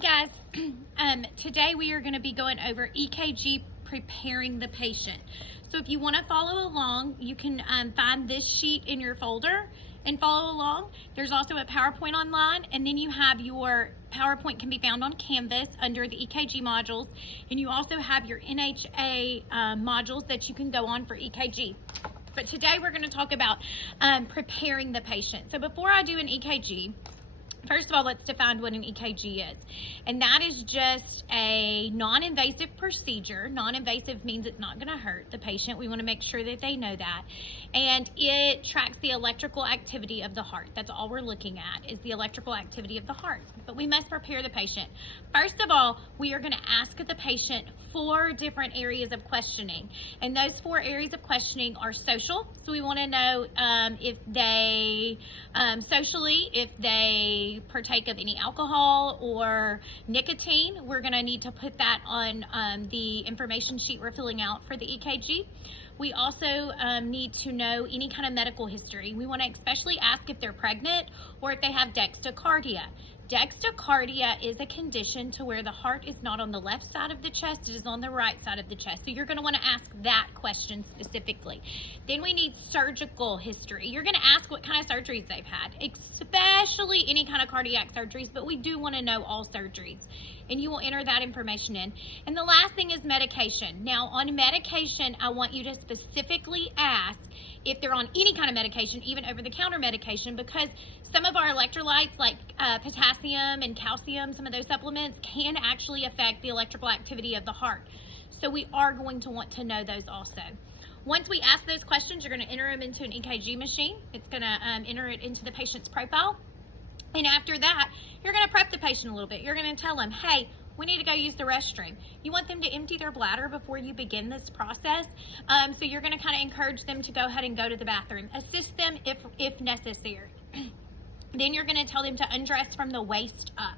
guys, today we are going to be going over EKG preparing the patient. So if you want to follow along, you can find this sheet in your folder and follow along. There's also a PowerPoint online, and then you have your PowerPoint can be found on Canvas under the EKG modules, and you also have your NHA modules that you can go on for EKG. But today we're going to talk about preparing the patient. So before I do an EKG, first of all, let's define what an EKG is. And that is just a non-invasive procedure. Non-invasive means it's not going to hurt the patient. We want to make sure that they know that. And it tracks the electrical activity of the heart. That's all we're looking at, is the electrical activity of the heart. But we must prepare the patient. First of all, we are going to ask the patient 4 different areas of questioning. And those 4 areas of questioning are social. So we want to know if they, socially, if they partake of any alcohol or nicotine. We're going to need to put that on the information sheet we're filling out for the EKG. We also need to know any kind of medical history. We want to especially ask if they're pregnant or if they have dextrocardia. Dextrocardia is a condition to where the heart is not on the left side of the chest, it is on the right side of the chest. So you're going to want to ask that question specifically. Then we need surgical history. You're going to ask what kind of surgeries they've had, especially any kind of cardiac surgeries, but we do want to know all surgeries. And you will enter that information in. And the last thing is medication. Now, on medication, I want you to specifically ask if they're on any kind of medication, even over-the-counter medication, because some of our electrolytes, like potassium and calcium, some of those supplements can actually affect the electrical activity of the heart. So we are going to want to know those also. Once we ask those questions, you're going to enter them into an EKG machine. It's going to enter it into the patient's profile. And after that, you're going to prep the patient a little bit. You're going to tell them, hey, we need to go use the restroom. You want them to empty their bladder before you begin this process. So you're going to kind of encourage them to go ahead and go to the bathroom. Assist them if necessary. Then you're going to tell them to undress from the waist up.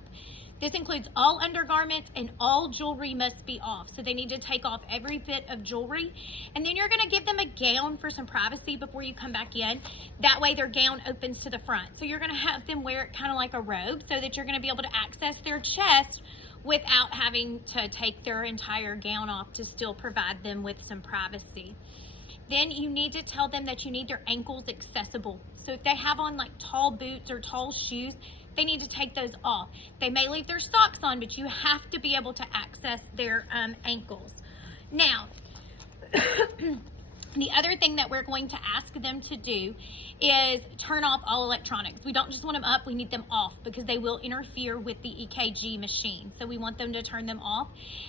This includes all undergarments, and all jewelry must be off. So they need to take off every bit of jewelry. And then you're going to give them a gown for some privacy before you come back in. That way their gown opens to the front. So you're going to have them wear it kind of like a robe so that you're going to be able to access their chest without having to take their entire gown off to still provide them with some privacy. Then you need to tell them that you need their ankles accessible. So if they have on like tall boots or tall shoes, they need to take those off. They may leave their socks on, but you have to be able to access their ankles. Now, the other thing that we're going to ask them to do is turn off all electronics. We don't just want them up, we need them off because they will interfere with the EKG machine. So we want them to turn them off.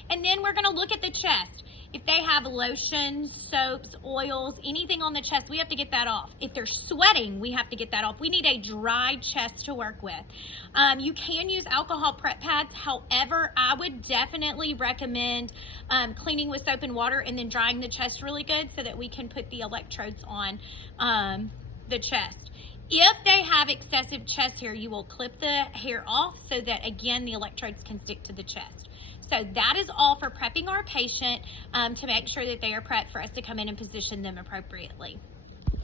And then we're going to look at the chest. If they have lotions, soaps, oils, anything on the chest, we have to get that off. If they're sweating, we have to get that off. We need a dry chest to work with. You can use alcohol prep pads. However, I would definitely recommend cleaning with soap and water and then drying the chest really good so that we can put the electrodes on the chest. If they have excessive chest hair, you will clip the hair off so that, again, the electrodes can stick to the chest. So that is all for prepping our patient to make sure that they are prepped for us to come in and position them appropriately.